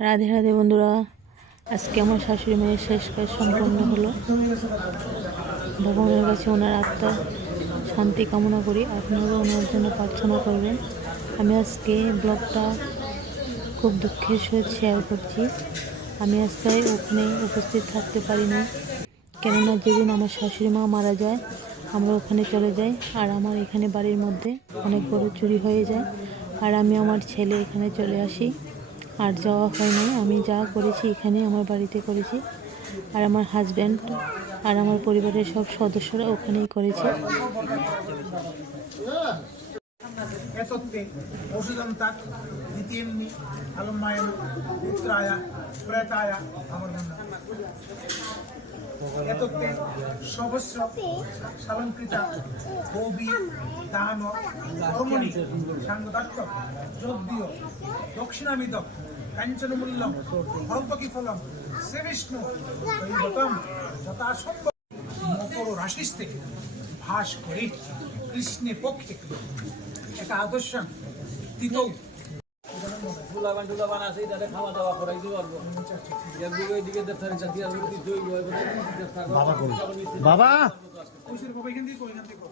রাধে রাধে বন্ধুরা, আজকে আমার শাশুড়ি মায়ের শেষ কাজ সম্পন্ন হলো। ভগবানের কাছে ওনার আত্মার শান্তি কামনা করি। আপনারাও ওনার জন্য প্রার্থনা করবেন। আমি আজকে ব্লগটা খুব দুঃখের সহিত শেয়ার করছি। আমি আজকে ওখানে উপস্থিত থাকতে পারি না কেননা যেদিন আমার শাশুড়ি মা মারা যায়, আমরা ওখানে চলে যাই আর আমার এখানে বাড়ির মধ্যে অনেক বড় চুরি হয়ে যায়। আর আমি আমার ছেলে এখানে চলে আসি। আর যাওয়া হয় না আমি যা করেছি এখানে আমার বাড়িতে করেছি। আর আমার হাজব্যান্ড আর আমার পরিবারের সব সদস্যরা ওখানেই করেছে। ఏకత్వే ఔషధంతా ద్వితీయన్ని అలమ్మాయ పుత్రాయ ప్రేతాయ అమర్గంధ এতত্বে সহস্র সালঙ্কৃতা কবি দান কর্মণি সাংগদাত্য দক্ষিণামিত কাঞ্চনমূল্য হরন্তকি ফলম যথাসম্ভব, মকর রাশিস্তে ভাস করে কৃষ্ণে পক্ষে একটা আদর্শ। তৃতীয় ফুলাবান টুলাবান আছে তাদের খাওয়া দাওয়া করাই দিতে পারব। একদিকে এদিকে দেখার চাকরি আর বাবা বাবা! এখান থেকে থেকে